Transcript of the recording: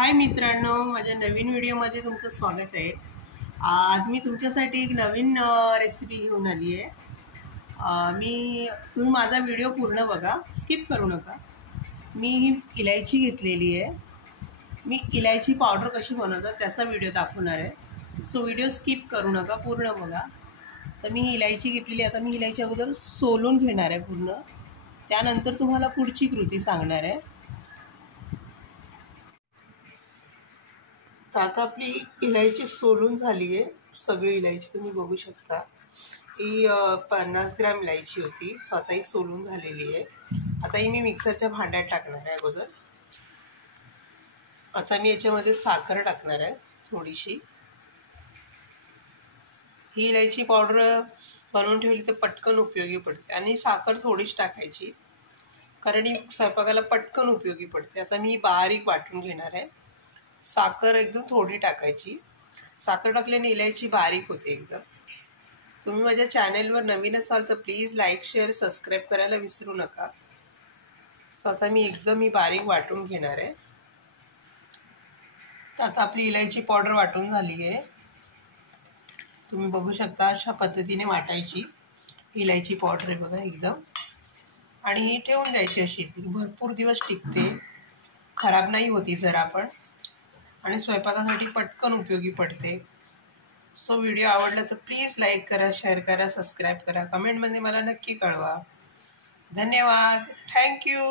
हाय मित्रांनो, माझ्या नवीन व्हिडिओमध्ये तुमचं स्वागत आहे। आज मी तुमच्यासाठी एक नवीन रेसिपी घेऊन आली आहे। तुम्ही माझा व्हिडिओ पूर्ण बघा, स्किप करू नका। मी ही इलायची घेतलेली आहे। मी इलायची पावडर कशी बनवतात त्याचा व्हिडिओ दाखवणार आहे, सो व्हिडिओ स्किप करू नका, पूर्ण बघा। तर मी ही इलायची घेतलेली, आता मी इलायची अगोदर सोलून घेणार आहे पूर्ण, त्यानंतर तुम्हाला पुढची कृती सांगणार आहे। तर आता आपली इलायची सोलून झाली आहे, सगळी इलायची तुम्ही बघू शकता। ही 50 ग्रॅम इलायची होती, स्वतः ही सोलून झालेली आहे। आता ही मी मिक्सरच्या भांड्यात टाकणार आहे अगोदर। आता मी याच्यामध्ये साखर टाकणार आहे थोडीशी। ही इलायची पावडर बनवून ठेवली तर पटकन उपयोगी पडते, आणि साखर थोडीशी टाकायची कारण ही स्वयंपाकाला पटकन उपयोगी पडते। आता मी बारीक वाटून घेणार आहे। साखर एकदम थोडी टाकायची, साखर टाकल्याने इलायची बारीक होते एकदम। तुम्ही माझ्या चॅनलवर नवीन असाल तर प्लीज लाईक शेअर सबस्क्राईब करायला विसरू नका। सो आता मी बारीक वाटून घेणार आहे। तर आता आपली इलायची पावडर वाटून झाली आहे, तुम्ही बघू शकता। अशा पद्धतीने वाटायची इलायची पावडर आहे बघा एकदम, आणि ही ठेवून द्यायची अशी, भरपूर दिवस टिकते, खराब नाही होती जरा पण, आणि स्वयंपाकासाठी पटकन उपयोगी पडते। सो व्हिडिओ आवडला तर प्लीज लाईक करा, शेअर करा, सबस्क्राईब करा, कमेंटमध्ये मला नक्की कळवा। धन्यवाद, थँक्यू।